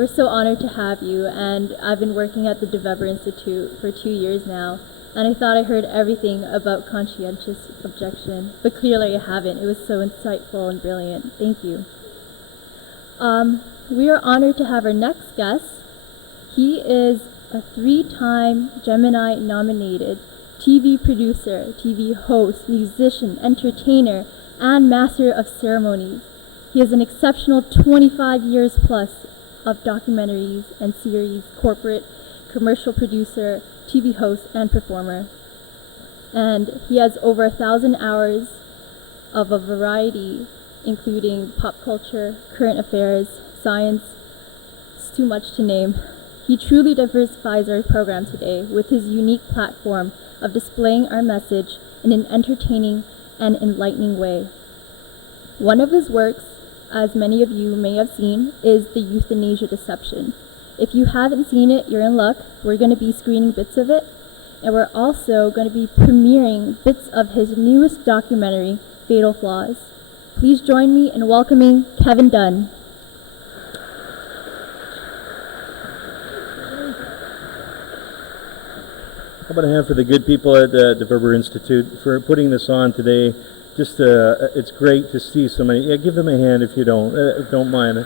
We're so honored to have you, and I've been working at the deVeber Institute for 2 years now, and I thought I heard everything about conscientious objection, but clearly I haven't. It was so insightful and brilliant. Thank you. We are honored to have our next guest. He is a 3-time Gemini-nominated TV producer, TV host, musician, entertainer, and master of ceremonies. He has an exceptional 25 years plus of documentaries and series, corporate, commercial producer, TV host, and performer. And he has over 1,000 hours of a variety, including pop culture, current affairs, science. It's too much to name. He truly diversifies our program today with his unique platform of displaying our message in an entertaining and enlightening way. One of his works, as many of you may have seen, is the Euthanasia Deception. If you haven't seen it, you're in luck. We're going to be screening bits of it, and we're also going to be premiering bits of his newest documentary, Fatal Flaws. Please join me in welcoming Kevin Dunn. How about a hand for the good people at the deVeber Institute for putting this on today. Just, it's great to see so many. Yeah, give them a hand if you don't mind.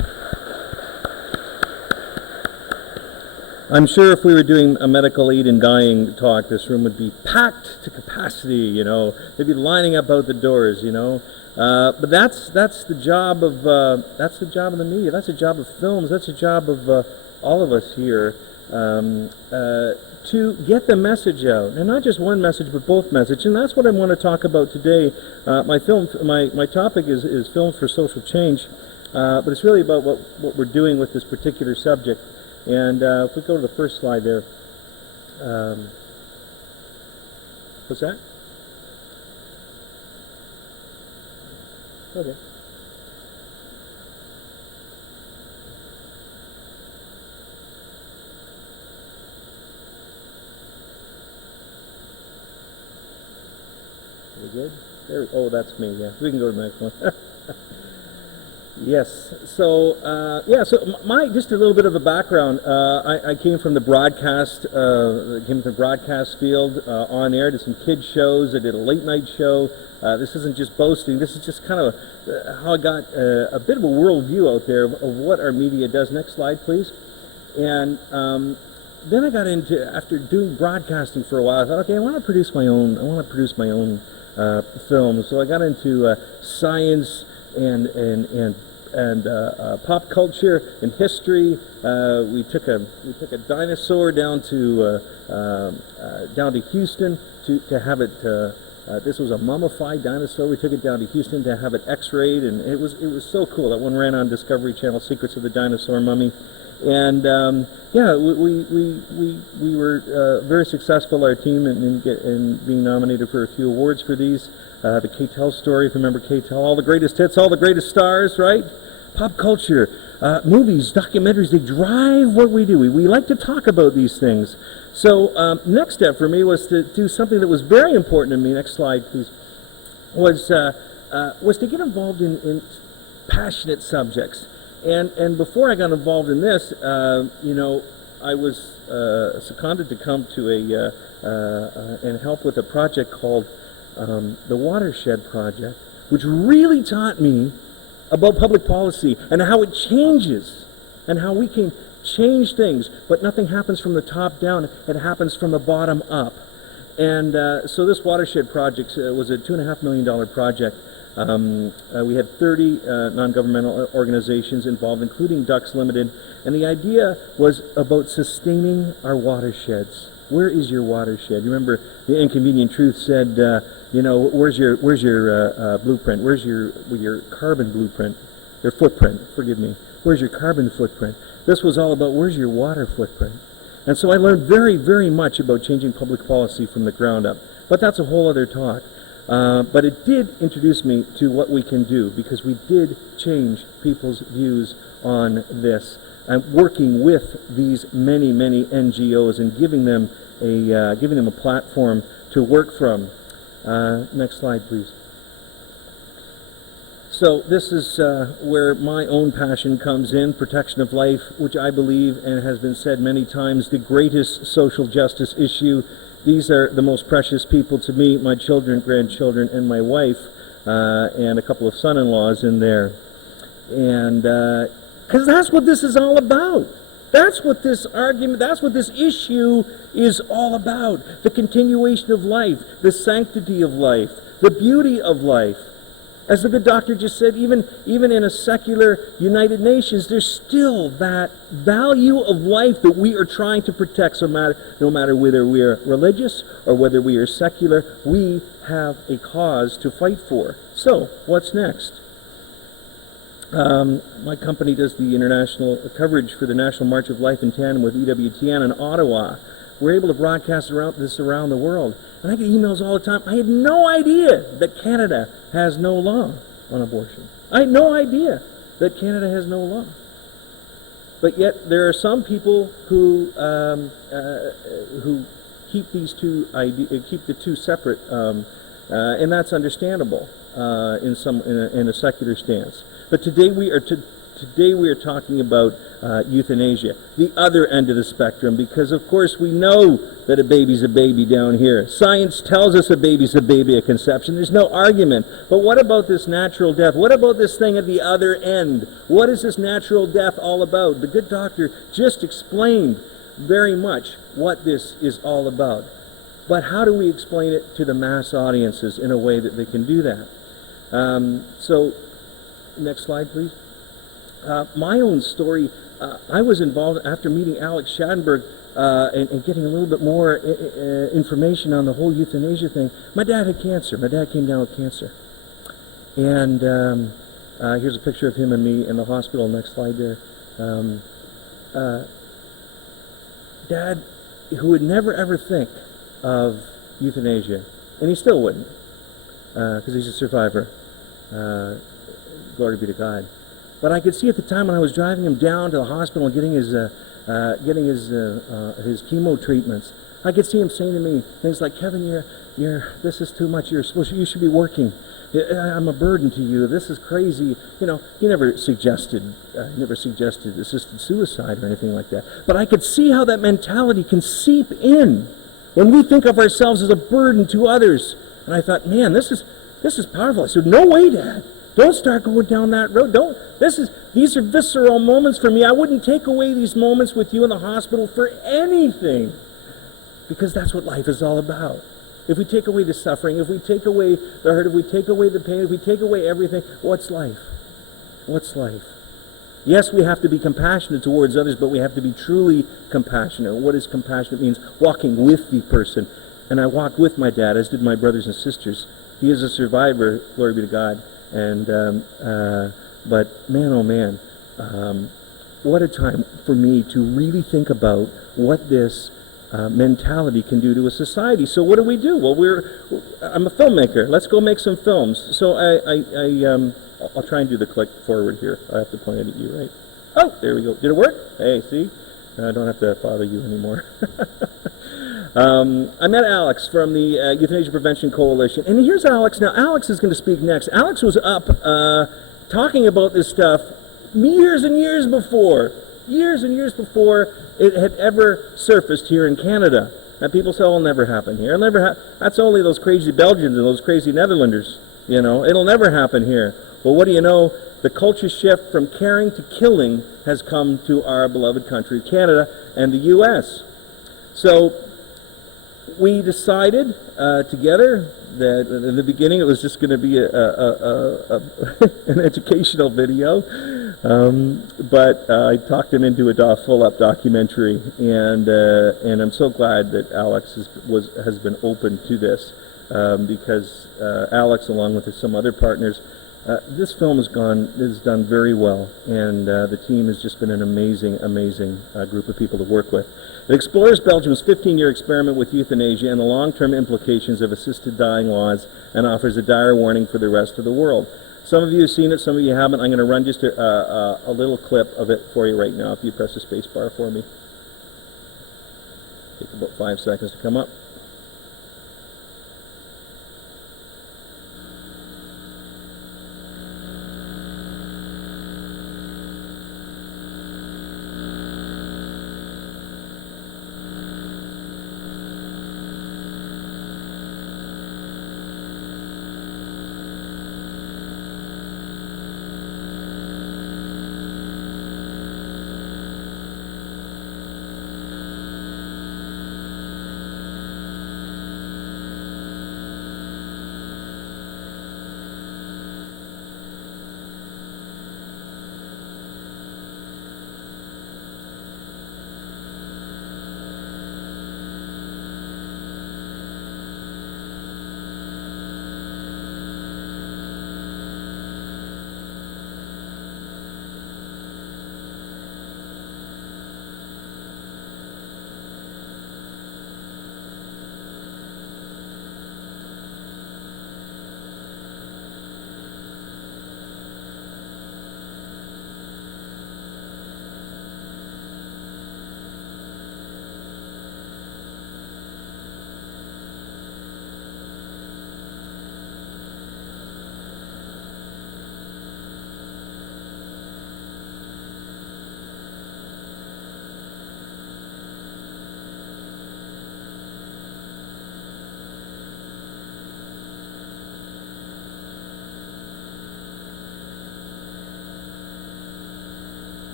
I'm sure if we were doing a medical aid in dying talk, this room would be packed to capacity, you know. They'd be lining up out the doors, you know. But that's the job of the media. That's the job of films. That's the job of all of us here. To get the message out, and not just one message, but both messages, and that's what I want to talk about today. My topic is films for social change, but it's really about what we're doing with this particular subject. And if we go to the first slide there, what's that? Okay. Good. Oh, that's me. Yeah, we can go to the next one. Yes. So, just a little bit of a background. I came from the broadcast. Field on air. Did some kids shows. I did a late night show. This isn't just boasting. This is just kind of how I got a bit of a worldview out there of what our media does. Next slide, please. And then I got into, after doing broadcasting for a while, I thought, okay, I want to produce my own film. So I got into science and pop culture and history. We took a dinosaur down to Houston to have it. This was a mummified dinosaur. We took it down to Houston to have it X-rayed, and it was so cool. That one ran on Discovery Channel, Secrets of the Dinosaur Mummy. And we were very successful, our team, in being nominated for a few awards for these. The K-Tel story, if you remember K-Tel, all the greatest hits, all the greatest stars, right? Pop culture, movies, documentaries, they drive what we do. We like to talk about these things. So next step for me was to do something that was very important to me. Next slide, please. Was to get involved in passionate subjects. And before I got involved in this, I was seconded to come to and help with a project called the Watershed Project, which really taught me about public policy and how it changes and how we can change things, but nothing happens from the top down, it happens from the bottom up. And so this Watershed Project was a $2.5 million project. We had 30 non-governmental organizations involved, including Ducks Limited, and the idea was about sustaining our watersheds. Where is your watershed? You remember the Inconvenient Truth said, where's your blueprint? Where's your carbon blueprint? Your footprint, forgive me. Where's your carbon footprint? This was all about where's your water footprint? And so I learned very, very much about changing public policy from the ground up. But that's a whole other talk. But it did introduce me to what we can do, because we did change people's views on this. And working with these many, many NGOs and giving them a platform to work from. Next slide, please. So this is where my own passion comes in, protection of life, which I believe, and has been said many times, the greatest social justice issue. These are the most precious people to me, my children, grandchildren, and my wife, and a couple of son-in-laws in there. And because that's what this is all about. That's what this argument, that's what this issue is all about. The continuation of life, the sanctity of life, the beauty of life. As the good doctor just said, even in a secular United Nations, there's still that value of life that we are trying to protect. So no matter whether we are religious or whether we are secular, we have a cause to fight for. So, what's next? My company does the international coverage for the National March of Life in tandem with EWTN in Ottawa. We're able to broadcast this around the world. And I get emails all the time. I had no idea that Canada has no law on abortion. I had no idea that Canada has no law. But yet there are some people who keep keep the two separate, and that's understandable in a secular stance. But today we are talking about euthanasia, the other end of the spectrum, because of course we know that a baby's a baby down here. Science tells us a baby's a baby at conception. There's no argument. But what about this natural death? What about this thing at the other end? What is this natural death all about? The good doctor just explained very much what this is all about. But how do we explain it to the mass audiences in a way that they can do that? So, next slide, please. My own story, I was involved after meeting Alex Schadenberg and getting a little bit more information on the whole euthanasia thing. My dad had cancer. My dad came down with cancer. And here's a picture of him and me in the hospital. Next slide there. Dad, who would never ever think of euthanasia, and he still wouldn't, because he's a survivor. Glory be to God. But I could see at the time when I was driving him down to the hospital and getting his chemo treatments, I could see him saying to me things like, "Kevin, this is too much. You should be working. I'm a burden to you. This is crazy." You know, he never suggested assisted suicide or anything like that. But I could see how that mentality can seep in when we think of ourselves as a burden to others. And I thought, man, this is powerful. I said, "No way, Dad. Don't start going down that road. These are visceral moments for me. I wouldn't take away these moments with you in the hospital for anything. Because that's what life is all about. If we take away the suffering, if we take away the hurt, if we take away the pain, if we take away everything, what's life? What's life?" Yes, we have to be compassionate towards others, but we have to be truly compassionate. What is compassionate? It means walking with the person. And I walked with my dad, as did my brothers and sisters. He is a survivor, glory be to God. And but man, oh man, what a time for me to really think about what this mentality can do to a society. So what do we do? Well, I'm a filmmaker. Let's go make some films. So I'll try and do the click forward here. I have to point it at you, right? Oh, there we go. Did it work? Hey, see? I don't have to bother you anymore. I met Alex from the Euthanasia Prevention Coalition. And here's Alex. Now, Alex is going to speak next. Alex was up talking about this stuff years and years before it had ever surfaced here in Canada. And people say, "Oh, it'll never happen here. That's only those crazy Belgians and those crazy Netherlanders. You know, it'll never happen here." Well, what do you know? The culture shift from caring to killing has come to our beloved country, Canada, and the U.S. So we decided together that in the beginning it was just going to be an educational video, but I talked him into a full-up documentary, and I'm so glad that Alex has been open to this, because Alex, along with some other partners, this film has done very well, and the team has just been an amazing group of people to work with. It explores Belgium's 15-year experiment with euthanasia and the long-term implications of assisted dying laws, and offers a dire warning for the rest of the world. Some of you have seen it, some of you haven't. I'm going to run just a little clip of it for you right now. If you press the space bar for me. Take about 5 seconds to come up.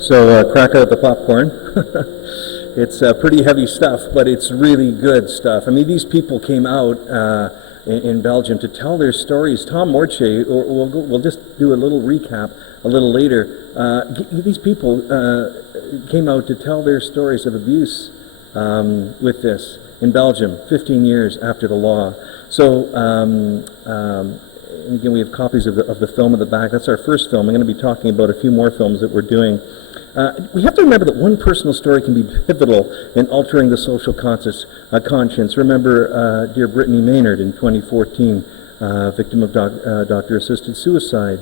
So crack out the popcorn. It's pretty heavy stuff, but it's really good stuff. I mean, these people came out in Belgium to tell their stories. Tom Morche, we'll just do a little recap a little later. These people came out to tell their stories of abuse with this in Belgium 15 years after the law. So, and again, we have copies of the film at the back. That's our first film. I'm going to be talking about a few more films that we're doing. We have to remember that one personal story can be pivotal in altering the social conscience. Remember dear Brittany Maynard in 2014, victim of doctor-assisted suicide.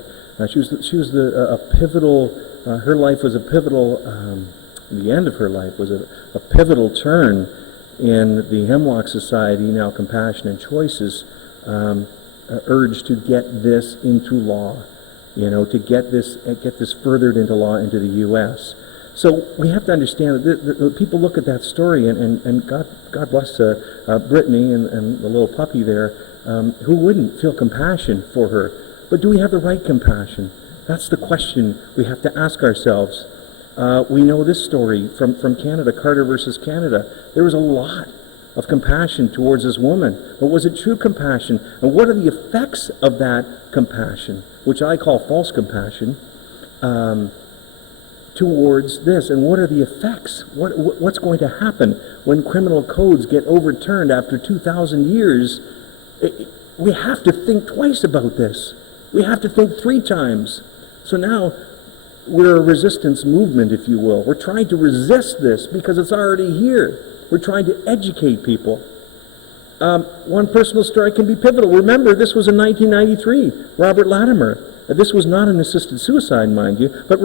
She was a pivotal. Her life was a pivotal. The end of her life was a pivotal turn in the Hemlock Society, now Compassion and Choices, urge to get this into law. To get this furthered into law into the U.S. So we have to understand that people look at that story, and God bless Brittany and the little puppy there, who wouldn't feel compassion for her. But do we have the right compassion? That's the question we have to ask ourselves. We know this story from Canada, Carter versus Canada. There was a lot of compassion towards this woman. But was it true compassion? And what are the effects of that compassion, which I call false compassion, towards this? And what are the effects? What's going to happen when criminal codes get overturned after 2,000 years? We have to think twice about this. We have to think 3 times. So now we're a resistance movement, if you will. We're trying to resist this because it's already here. We're trying to educate people. One personal story can be pivotal. Remember, this was in 1993. Robert Latimer. This was not an assisted suicide, mind you, but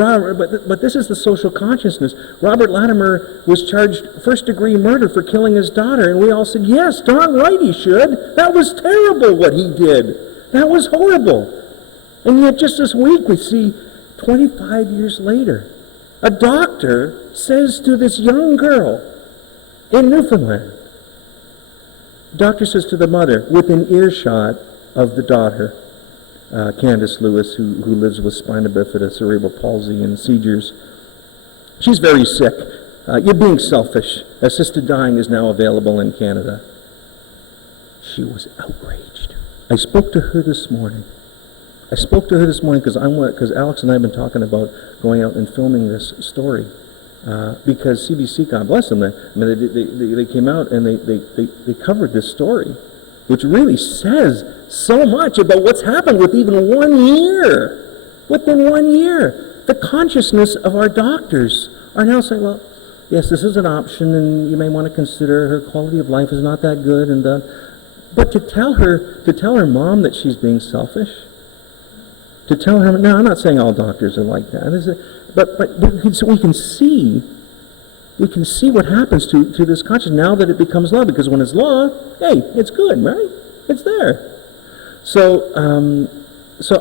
this is the social consciousness. Robert Latimer was charged first-degree murder for killing his daughter, and we all said, yes, darn right he should. That was terrible what he did. That was horrible. And yet just this week we see 25 years later, a doctor says to this young girl in Newfoundland, the doctor says to the mother, within earshot of the daughter, Candace Lewis, who lives with spina bifida, cerebral palsy, and seizures, she's very sick. You're being selfish. Assisted dying is now available in Canada. She was outraged. I spoke to her this morning. Because Alex and I have been talking about going out and filming this story. Because CBC, God bless them, they came out and they covered this story, which really says so much about what's happened with even 1 year. Within 1 year, the consciousness of our doctors are now saying, well, yes, this is an option, and you may want to consider her quality of life is not that good, but to tell her mom that she's being selfish. To tell her, no, I'm not saying all doctors are like that, but so we can see what happens to this consciousness now that it becomes law. Because when it's law, hey, it's good, right? It's there. So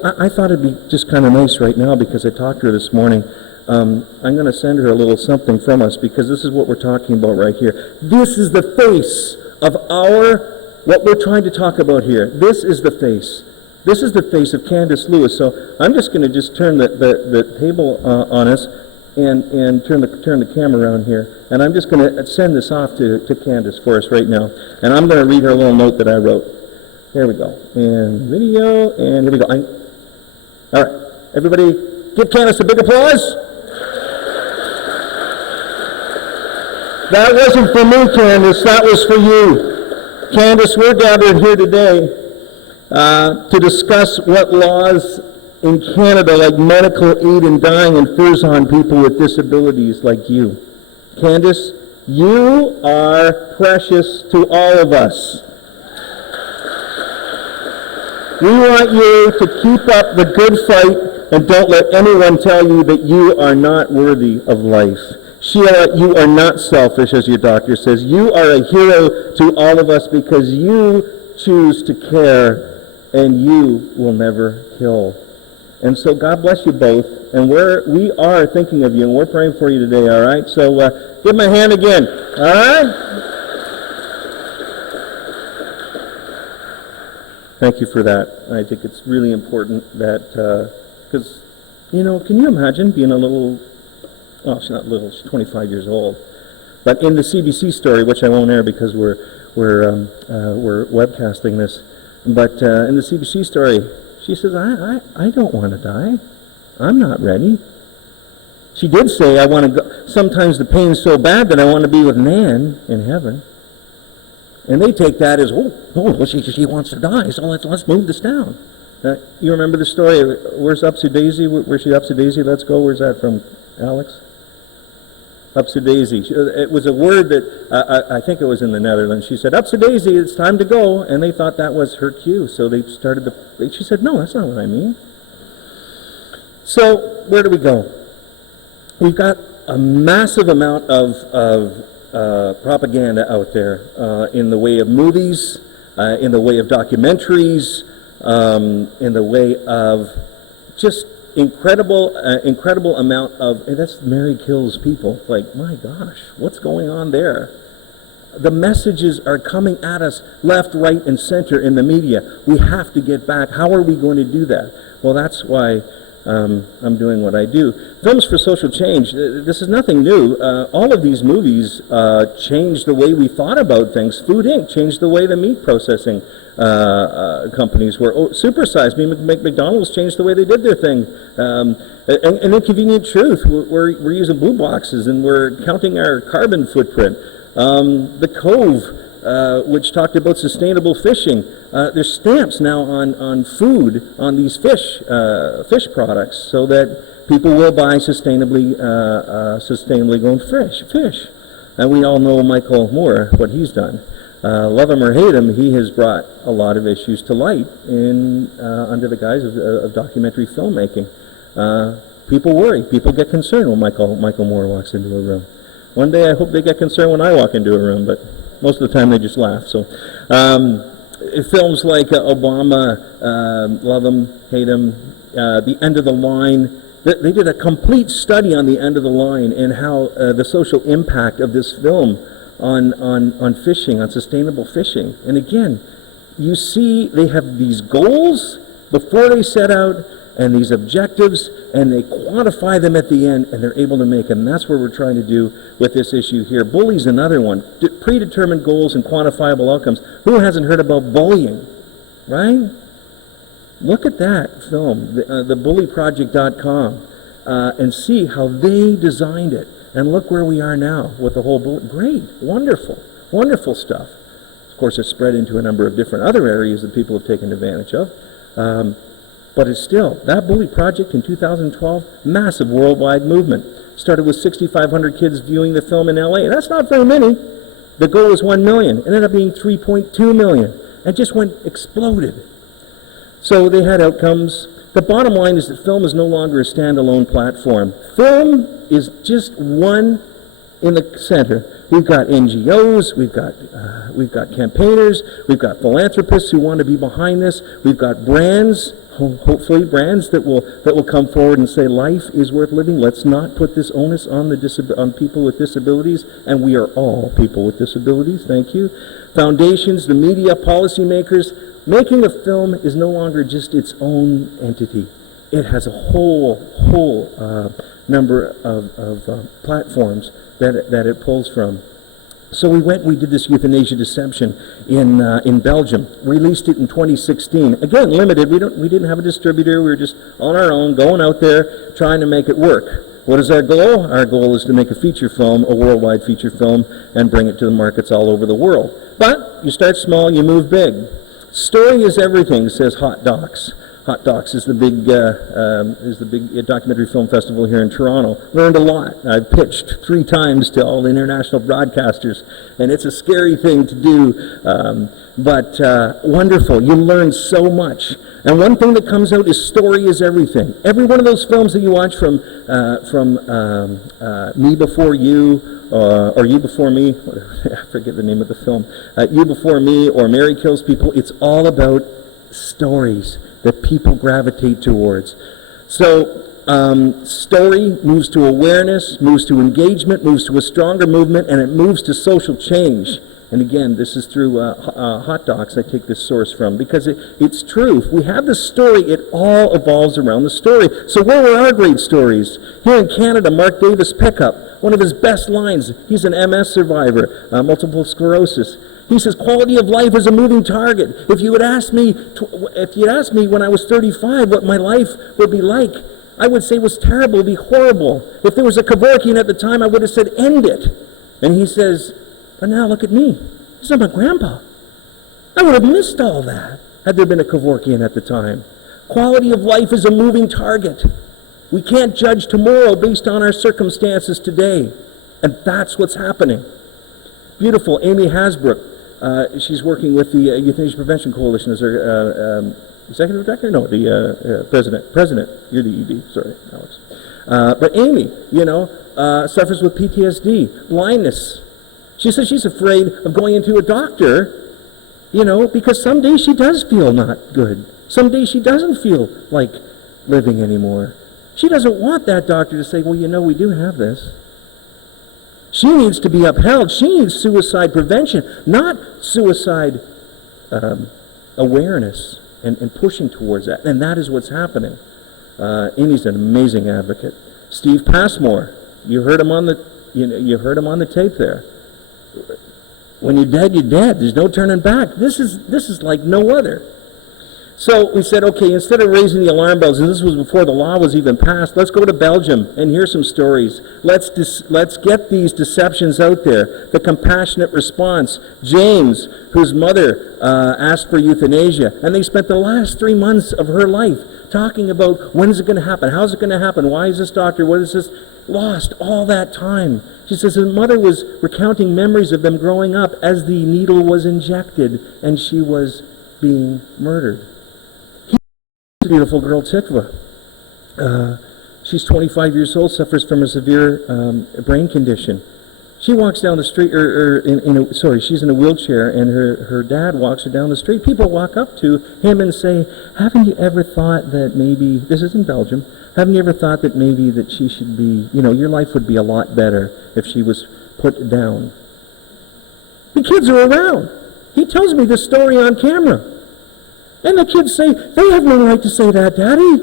I thought it'd be just kind of nice right now, because I talked to her this morning. I'm going to send her a little something from us, because this is what we're talking about right here. This is the face of what we're trying to talk about here. This is the face. This is the face of Candace Lewis. So I'm just going to just turn the table on us and turn the camera around here. And I'm just going to send this off to Candace for us right now. And I'm going to read her little note that I wrote. There we go. And video, and here we go. All right. Everybody give Candace a big applause. That wasn't for me, Candace. That was for you. Candace, we're gathered here today to discuss what laws in Canada, like medical aid in dying, infers on people with disabilities like you. Candace, you are precious to all of us. We want you to keep up the good fight, and don't let anyone tell you that you are not worthy of life. You are not selfish, as your doctor says. You are a hero to all of us, because you choose to care, and you will never kill. And so God bless you both. And we are thinking of you, and we're praying for you today, all right? So give them a hand again, all right? Thank you for that. I think it's really important that, because, can you imagine being a little well, she's not little, she's 25 years old. But in the CBC story, which I won't air because we're webcasting this, but in the CBC story, she says, I don't want to die. I'm not ready. She did say, I want to go. Sometimes the pain's so bad that I want to be with Nan in heaven. And they take that as, well, she wants to die, so let's move this down. You remember the story? Where's Upsy Daisy? Where's she Upsy Daisy? Let's go. Where's that from, Alex? Upsy Daisy. It was a word that, I think it was in the Netherlands. She said, Upsy Daisy, it's time to go. And they thought that was her cue. So they started she said, no, that's not what I mean. So where do we go? We've got a massive amount of propaganda out there in the way of movies, in the way of documentaries, in the way of just incredible amount of, and that's Mary kills people. Like, my gosh, what's going on there? The messages are coming at us left, right, and center in the media. We have to get back. How are we going to do that? Well, that's why I'm doing what I do. Films for Social Change, this is nothing new. All of these movies changed the way we thought about things. Food Inc. changed the way the meat processing companies were. Supersize Me, McDonald's changed the way they did their thing. And Inconvenient Truth, we're using blue boxes and we're counting our carbon footprint. The Cove, which talked about sustainable fishing. There's stamps now on food on these fish products, so that people will buy sustainably grown fish. And we all know Michael Moore, what he's done. Love him or hate him, he has brought a lot of issues to light under the guise of documentary filmmaking. People worry, people get concerned when Michael Moore walks into a room. One day I hope they get concerned when I walk into a room, but most of the time they just laugh. So, films like Obama, love him, hate him, The End of the Line. They did a complete study on The End of the Line and how the social impact of this film on fishing, on sustainable fishing. And again, you see they have these goals before they set out, and these objectives, and they quantify them at the end, and they're able to make them. And that's what we're trying to do with this issue here. Bully's another one. Predetermined goals and quantifiable outcomes. Who hasn't heard about bullying, right? Look at that film, the bullyproject.com, and see how they designed it. And look where we are now with the whole bully. Great, wonderful stuff. Of course, it's spread into a number of different other areas that people have taken advantage of. But it's still, that Bully Project in 2012, massive worldwide movement. Started with 6,500 kids viewing the film in LA. That's not very many. The goal was 1 million. It ended up being 3.2 million. It just exploded. So they had outcomes. The bottom line is that film is no longer a standalone platform. Film is just one in the center. We've got NGOs, we've got campaigners, we've got philanthropists who want to be behind this. We've got brands, hopefully brands that will come forward and say life is worth living. Let's not put this onus on on people with disabilities, and we are all people with disabilities. Thank you. Foundations, the media, policymakers. Making a film is no longer just its own entity. It has a whole number of platforms that it pulls from. So we did this Euthanasia Deception in Belgium, released it in 2016. Again, limited. We didn't have a distributor. We were just on our own, going out there, trying to make it work. What is our goal? Our goal is to make a feature film, a worldwide feature film, and bring it to the markets all over the world. But you start small, you move big. Story is everything, says Hot Docs. Hot Docs is the big documentary film festival here in Toronto. Learned a lot. I've pitched 3 times to all the international broadcasters, and it's a scary thing to do, but wonderful. You learn so much. And one thing that comes out is story is everything. Every one of those films that you watch from Me Before You, or You Before Me, I forget the name of the film, You Before Me or Mary Kills People, it's all about stories that people gravitate towards. So story moves to awareness, moves to engagement, moves to a stronger movement, and it moves to social change. And again, this is through Hot Docs I take this source from, because it's true. If we have the story, it all evolves around the story. So where were our great stories? Here in Canada, Mark Davis Pickup, one of his best lines, he's an MS survivor, multiple sclerosis. He says, quality of life is a moving target. If you had asked me when I was 35 what my life would be like, I would say it was terrible, it would be horrible. If there was a Kevorkian at the time, I would have said, end it. And he says, but now look at me. He's not my grandpa. I would have missed all that had there been a Kevorkian at the time. Quality of life is a moving target. We can't judge tomorrow based on our circumstances today. And that's what's happening. Beautiful. Amy Hasbrook. She's working with the Euthanasia Prevention Coalition as her executive director? No, the president. President. You're the ED. Sorry, Alex. But Amy, suffers with PTSD, blindness. She says she's afraid of going into a doctor, because some days she does feel not good. Some days she doesn't feel like living anymore. She doesn't want that doctor to say, well, we do have this. She needs to be upheld. She needs suicide prevention, not suicide awareness and pushing towards that. And that is what's happening. Amy's an amazing advocate. Steve Passmore, you heard him on the tape there. When you're dead, you're dead. There's no turning back. This is like no other. So we said, okay, instead of raising the alarm bells, and this was before the law was even passed, let's go to Belgium and hear some stories. Let's get these deceptions out there. The compassionate response. James, whose mother asked for euthanasia, and they spent the last 3 months of her life talking about when is it going to happen, how's it going to happen, why is this doctor, what is this, lost all that time. She says her mother was recounting memories of them growing up as the needle was injected and she was being murdered. Beautiful girl, Tikva. She's 25 years old, suffers from a severe brain condition. She walks down the street, she's in a wheelchair, and her dad walks her down the street. People walk up to him and say, haven't you ever thought that maybe, this is in Belgium, haven't you ever thought that maybe that she should be, your life would be a lot better if she was put down? The kids are around. He tells me this story on camera. And the kids say, they have no right to say that, Daddy.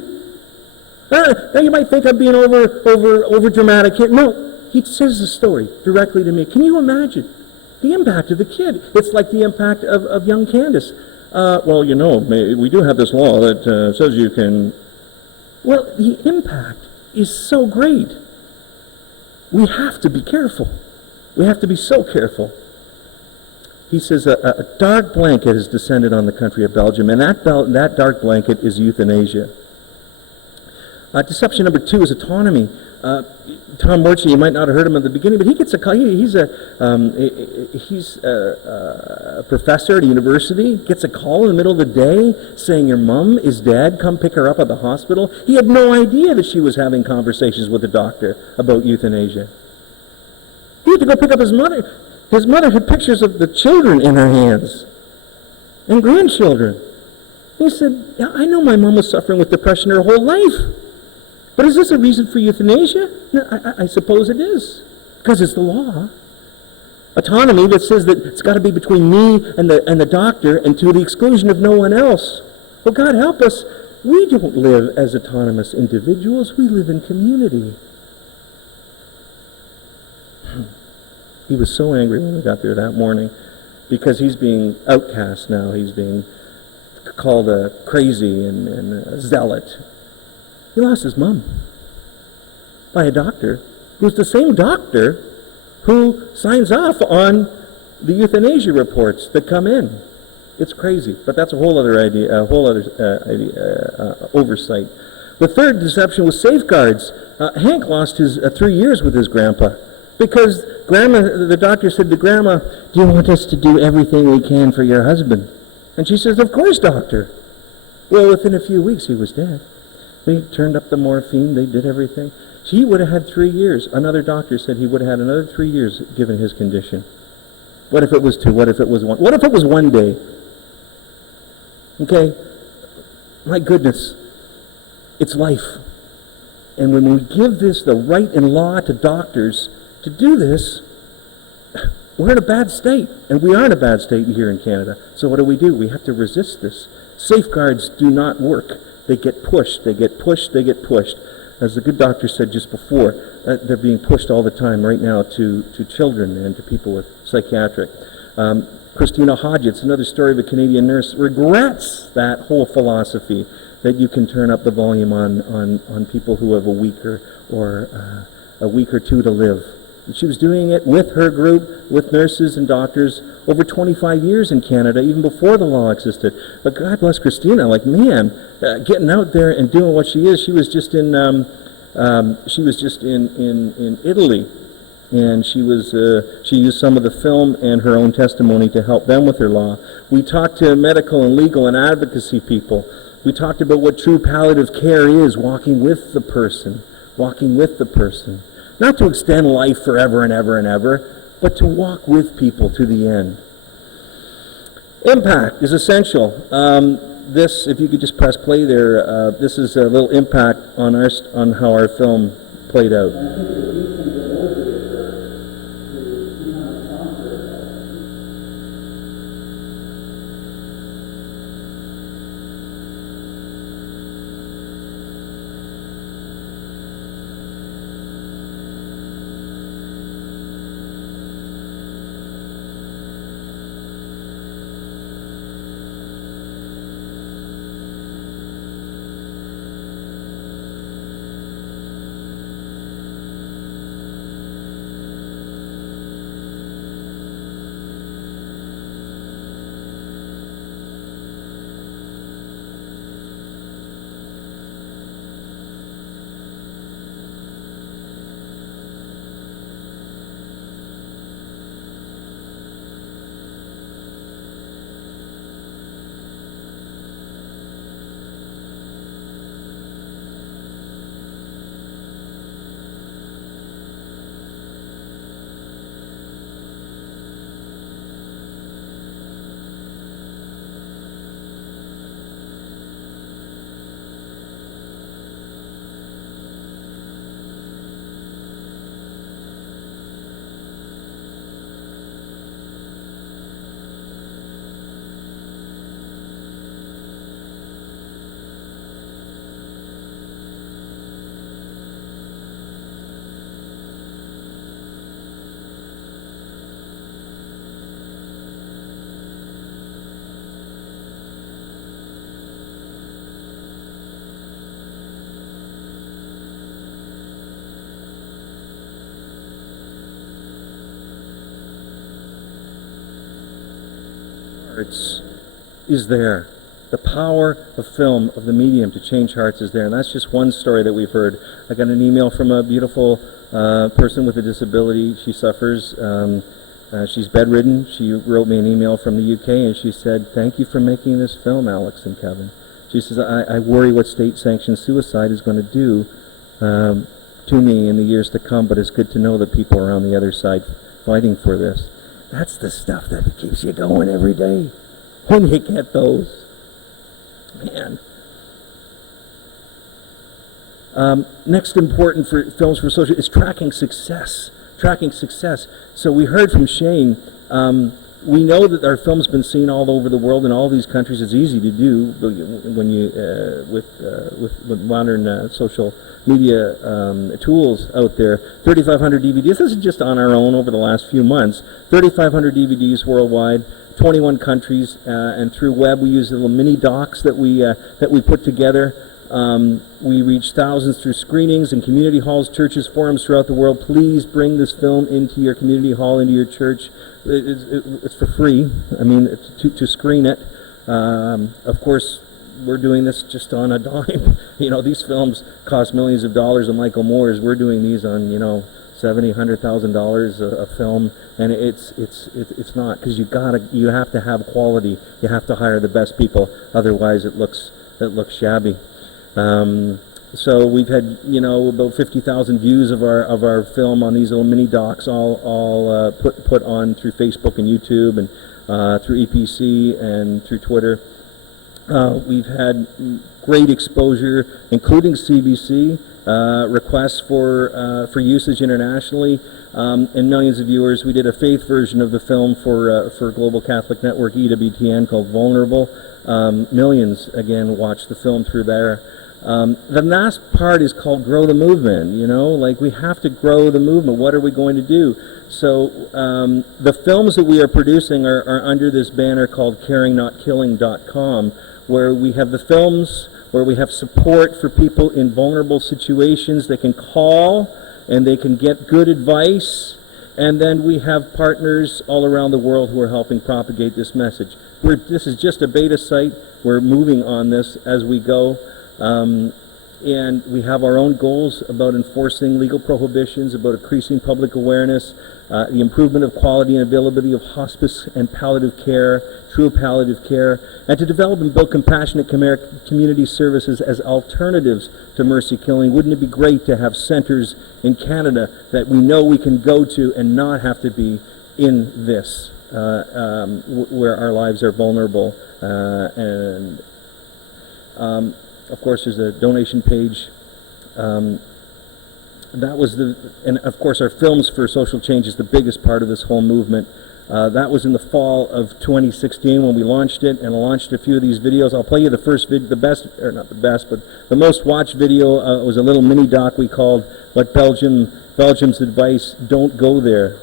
Now you might think I'm being over dramatic here. No, he says the story directly to me. Can you imagine the impact of the kid? It's like the impact of young Candace. We do have this law that says you can... Well, the impact is so great. We have to be careful. We have to be so careful. He says a dark blanket has descended on the country of Belgium, and that dark blanket is euthanasia. Deception number 2 is autonomy. Tom Morchy, you might not have heard him at the beginning, but he gets a call. He's a professor at a university, gets a call in the middle of the day saying your mom is dead, come pick her up at the hospital. He had no idea that she was having conversations with the doctor about euthanasia. He had to go pick up his mother. His mother had pictures of the children in her hands and grandchildren. He said, I know my mom was suffering with depression her whole life. But is this a reason for euthanasia? No, I suppose it is, because it's the law. Autonomy that says that it's got to be between me and the doctor and to the exclusion of no one else. Well, God help us. We don't live as autonomous individuals. We live in community. He was so angry when we got there that morning because he's being outcast now. He's being called crazy and a zealot. He lost his mom by a doctor who's the same doctor who signs off on the euthanasia reports that come in. It's crazy, but that's a whole other idea, oversight. The third deception was safeguards. Hank lost his 3 years with his grandpa because the doctor said to Grandma, do you want us to do everything we can for your husband? And she says, of course, doctor. Well, within a few weeks, he was dead. They turned up the morphine. They did everything. He would have had 3 years. Another doctor said he would have had another 3 years given his condition. What if it was 2? What if it was 1? What if it was 1 day? Okay? My goodness. It's life. And when we give this the right in law to doctors to do this, we're in a bad state, and we are in a bad state here in Canada. So what do? We have to resist this. Safeguards do not work. They get pushed, they get pushed, they get pushed. As the good doctor said just before, they're being pushed all the time right now to children and to people with psychiatric. Cristina Hodge, it's another story of a Canadian nurse, regrets that whole philosophy that you can turn up the volume on people who have a week or two to live. And she was doing it with her group, with nurses and doctors, over 25 years in Canada, even before the law existed. But God bless Cristina, like, man, getting out there and doing what she is. She was just in Italy, and she used some of the film and her own testimony to help them with their law. We talked to medical and legal and advocacy people. We talked about what true palliative care is, walking with the person. Not to extend life forever and ever and ever, but to walk with people to the end. Impact is essential. This, if you could just press play there, this is a little impact on how our film played out. Is there. The power of film, of the medium to change hearts is there. And that's just one story that we've heard. I got an email from a beautiful person with a disability. She suffers. She's bedridden. She wrote me an email from the UK and she said, "Thank you for making this film, Alex and Kevin." She says, I worry what state-sanctioned suicide is going to do to me in the years to come, but it's good to know that people are on the other side fighting for this. That's the stuff that keeps you going every day. When you get those. Man. Next important for films for social is tracking success. Tracking success. So we heard from Shane, we know that our film's been seen all over the world in all these countries. It's easy to do when you with modern social media tools out there. 3,500 DVDs. This is just on our own over the last few months. 3,500 DVDs worldwide, 21 countries, and through web we use little mini docs that we put together. We reach thousands through screenings in community halls, churches, forums throughout the world. Please bring this film into your community hall, into your church. It's for free. I mean, to screen it. Of course, we're doing this just on a dime. You know, these films cost millions of dollars. And Michael Moore's, we're doing these on, $70,000, $100,000 a film, and it's not, because you have to have quality. You have to hire the best people. Otherwise, it looks shabby. So we've had about 50,000 views of our film on these little mini docs, all put on through Facebook and YouTube and through EPC and through Twitter. We've had great exposure, including CBC, requests for usage internationally. and millions of viewers. We did a faith version of the film for Global Catholic Network, EWTN, called Vulnerable. Millions, again, watched the film through there. The last part is called Grow the Movement, you know, like we have to grow the movement. What are we going to do? So the films that we are producing are under this banner called caringnotKilling.com, where we have the films, where we have support for people in vulnerable situations. They can call and they can get good advice, and then we have partners all around the world who are helping propagate this message. This is just a beta site. We're moving on this as we go. And we have our own goals about enforcing legal prohibitions, about increasing public awareness, the improvement of quality and availability of hospice and palliative care, true palliative care, and to develop and build compassionate community services as alternatives to mercy killing. Wouldn't it be great to have centers in Canada that we know we can go to and not have to be in this, where our lives are vulnerable, of course, there's a donation page. That was and of course, our Films for Social Change is the biggest part of this whole movement. That was in the fall of 2016 when we launched it, and launched a few of these videos. I'll play you the first video, the best, or not the best, but the most watched video. Was a little mini doc we called "What Belgium's Advice: Don't Go There."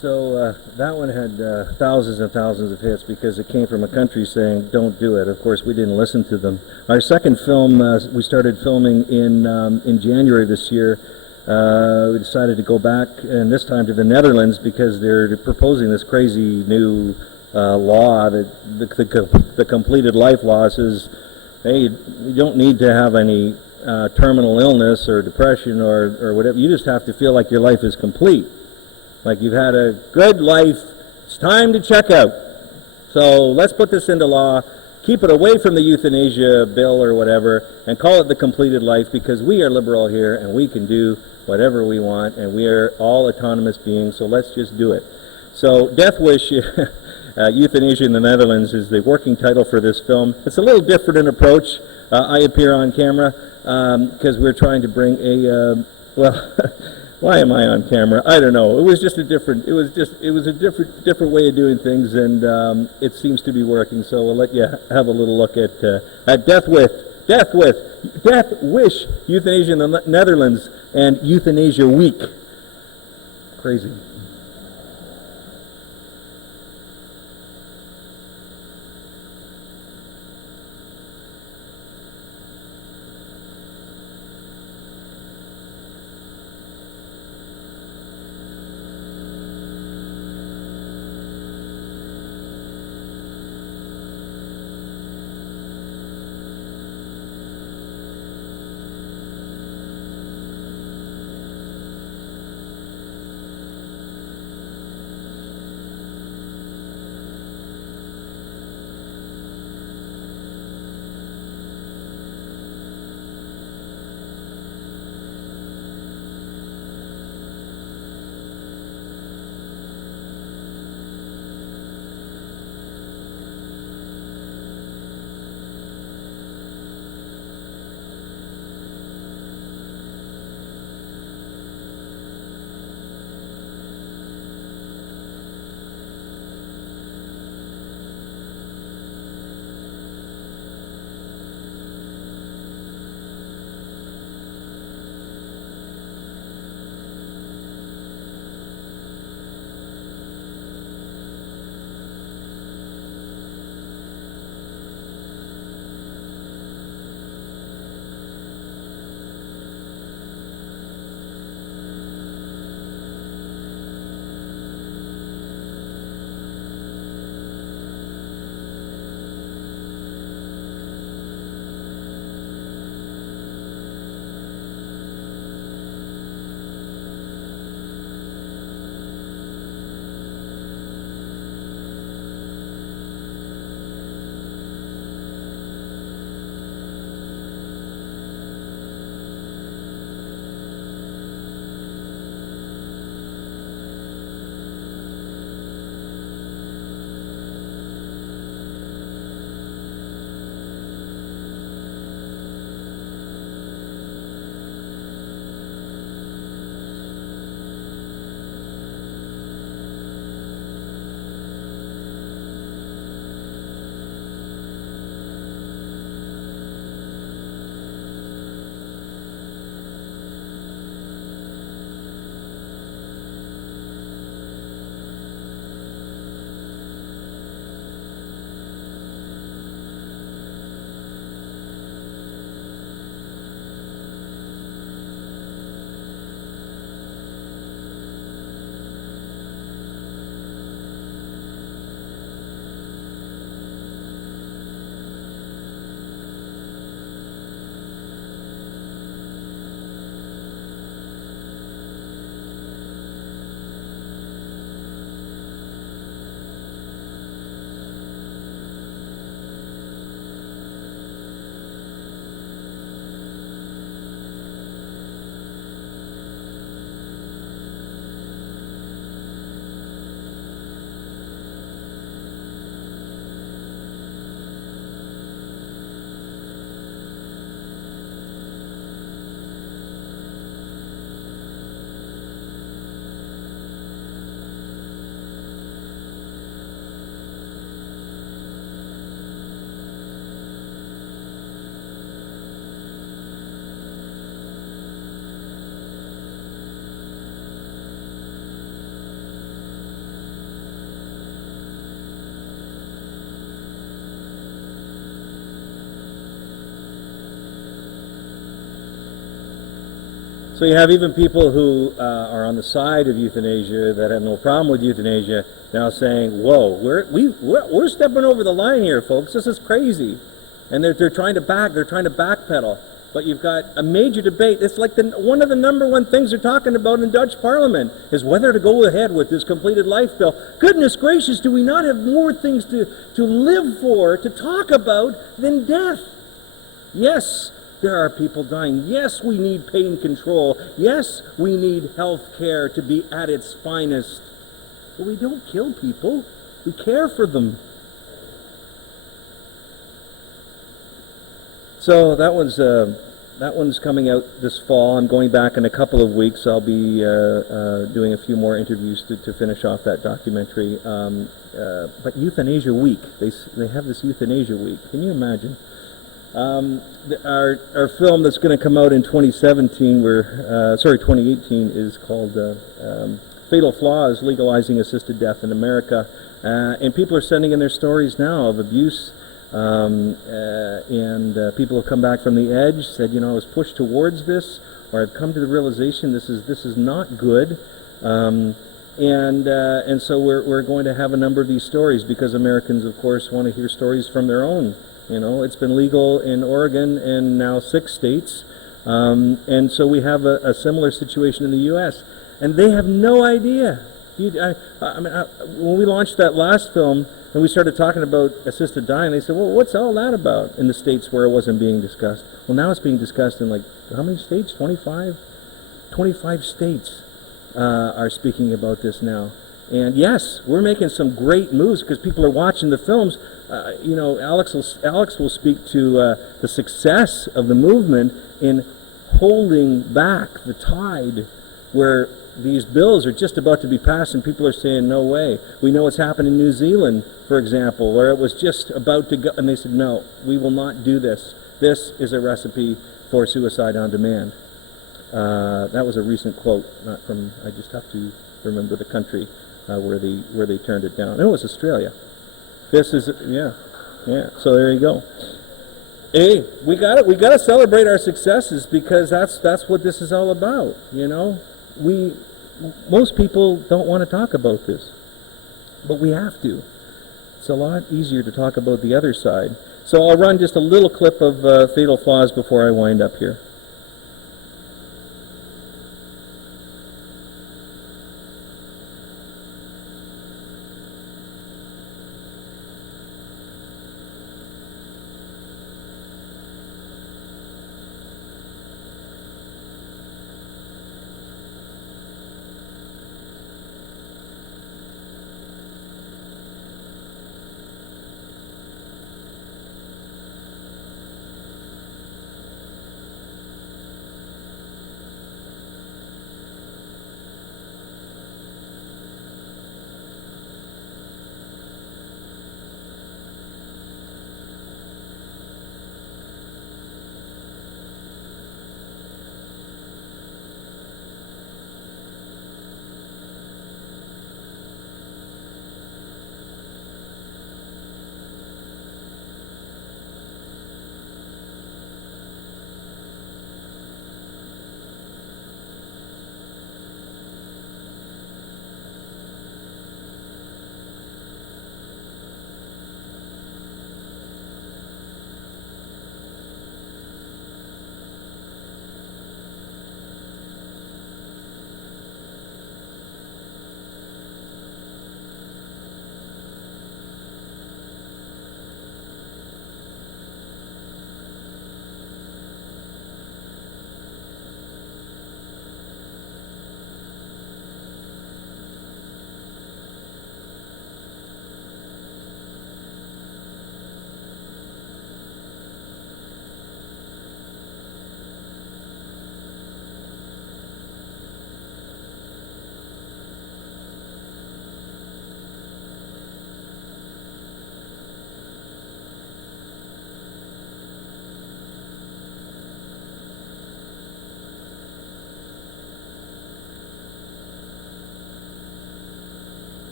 So that one had thousands and thousands of hits because it came from a country saying, don't do it. Of course, we didn't listen to them. Our second film, we started filming in January this year. We decided to go back, and this time to the Netherlands, because they're proposing this crazy new law, that the completed life law says, hey, you don't need to have any terminal illness or depression or whatever. You just have to feel like your life is complete. Like you've had a good life, it's time to check out. So let's put this into law, keep it away from the euthanasia bill or whatever, and call it the completed life, because we are liberal here and we can do whatever we want, and we are all autonomous beings, so let's just do it. So Death Wish, Euthanasia in the Netherlands, is the working title for this film. It's a little different in approach. I appear on camera because we're trying to bring a, well, why am I on camera? I don't know. It was just a different, it was a different way of doing things, and it seems to be working. So we'll let you have a little look at Death Wish Euthanasia in the Netherlands and Euthanasia Week. Crazy. So you have even people who are on the side of euthanasia that have no problem with euthanasia now saying, "Whoa, we're stepping over the line here, folks. This is crazy," and they're trying to backpedal. But you've got a major debate. It's like one of the number one things they're talking about in Dutch Parliament is whether to go ahead with this completed life bill. Goodness gracious, do we not have more things to live for, to talk about than death? Yes, there are people dying. Yes, we need pain control. Yes, we need health care to be at its finest. But we don't kill people. We care for them. So that one's coming out this fall. I'm going back in a couple of weeks. I'll be doing a few more interviews to finish off that documentary. But Euthanasia Week, they have this Euthanasia Week. Can you imagine? Our film that's going to come out in 2018 is called Fatal Flaws, Legalizing Assisted Death in America. And people are sending in their stories now of abuse. People have come back from the edge, said, I was pushed towards this, or I've come to the realization this is not good. And so we're going to have a number of these stories because Americans, of course, want to hear stories from their own. It's been legal in Oregon and now 6 states. And so we have a similar situation in the U.S. And they have no idea. When we launched that last film and we started talking about assisted dying, they said, well, what's all that about in the states where it wasn't being discussed? Well, now it's being discussed in how many states? 25? 25 states are speaking about this now. And yes, we're making some great moves because people are watching the films. Alex will speak to the success of the movement in holding back the tide where these bills are just about to be passed and people are saying, no way. We know what's happened in New Zealand, for example, where it was just about to go, and they said, no, we will not do this. This is a recipe for suicide on demand. That was a recent quote, not from, I just have to remember the country where they turned it down. It was Australia. This is, yeah, so there you go. Hey, we gotta celebrate our successes because that's what this is all about, Most people don't want to talk about this, but we have to. It's a lot easier to talk about the other side. So I'll run just a little clip of Fatal Flaws before I wind up here.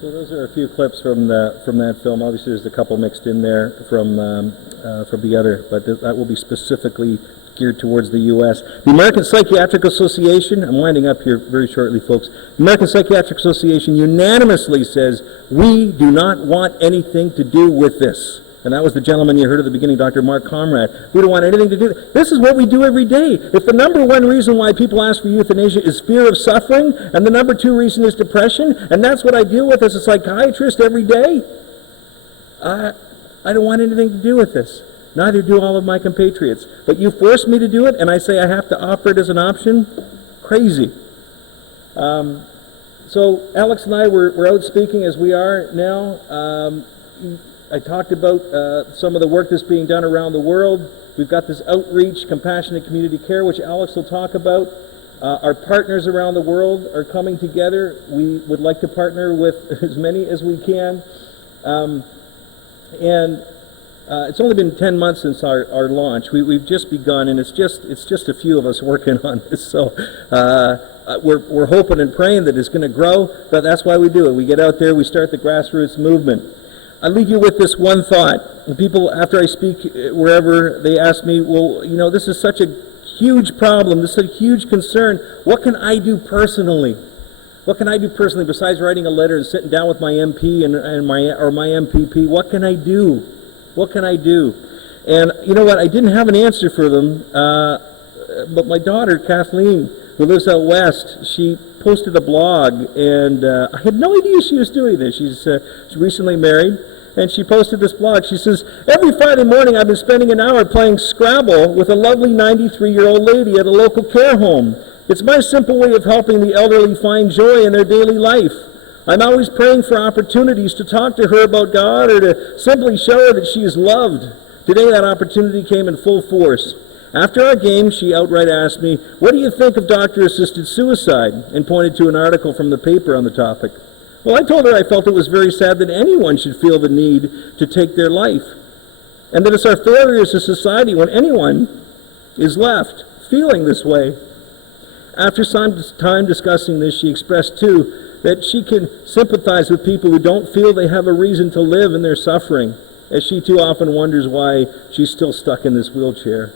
So those are a few clips from that film. Obviously, there's a couple mixed in there from the other, but that will be specifically geared towards the U.S. The American Psychiatric Association, I'm winding up here very shortly, folks. The American Psychiatric Association unanimously says, we do not want anything to do with this. And that was the gentleman you heard at the beginning, Dr. Mark Comrade. We don't want anything to do with it. This is what we do every day. If the number one reason why people ask for euthanasia is fear of suffering, and the number two reason is depression, and that's what I deal with as a psychiatrist every day, I don't want anything to do with this. Neither do all of my compatriots. But you force me to do it, and I say I have to offer it as an option? Crazy. So Alex and I were out speaking as we are now. I talked about some of the work that's being done around the world. We've got this outreach, compassionate community care, which Alex will talk about. Our partners around the world are coming together. We would like to partner with as many as we can. It's only been 10 months since our launch. We've just begun, and it's just a few of us working on this. So we're hoping and praying that it's going to grow, but that's why we do it. We get out there, we start the grassroots movement. I leave you with this one thought. And people, after I speak wherever, they ask me, well, you know, this is such a huge problem, this is a huge concern. What can I do personally? What can I do personally besides writing a letter and sitting down with my MP or my MPP? What can I do? What can I do? And you know what? I didn't have an answer for them, but my daughter, Kathleen, who lives out west, she posted a blog, and I had no idea she was doing this. She's recently married, and she posted this blog. She says, every Friday morning I've been spending an hour playing Scrabble with a lovely 93-year-old lady at a local care home. It's my simple way of helping the elderly find joy in their daily life. I'm always praying for opportunities to talk to her about God or to simply show her that she is loved. Today that opportunity came in full force. After our game, she outright asked me, what do you think of doctor-assisted suicide? And pointed to an article from the paper on the topic. Well, I told her I felt it was very sad that anyone should feel the need to take their life, and that it's our failure as a society when anyone is left feeling this way. After some time discussing this, she expressed, too, that she can sympathize with people who don't feel they have a reason to live in their suffering, as she too often wonders why she's still stuck in this wheelchair.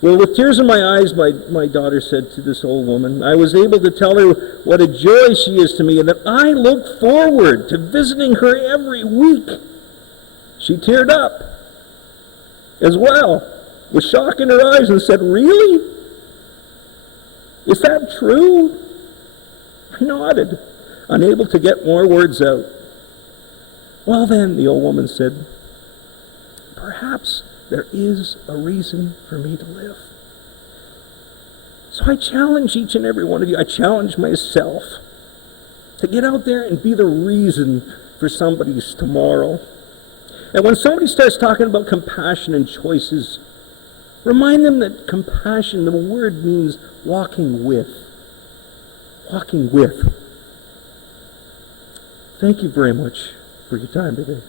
Well, with tears in my eyes, my daughter said to this old woman, I was able to tell her what a joy she is to me and that I look forward to visiting her every week. She teared up as well, with shock in her eyes, and said, really? Is that true? I nodded, unable to get more words out. Well then, the old woman said, perhaps there is a reason for me to live. So I challenge each and every one of you, I challenge myself to get out there and be the reason for somebody's tomorrow. And when somebody starts talking about compassion and choices, remind them that compassion, the word means walking with. Walking with. Thank you very much for your time today.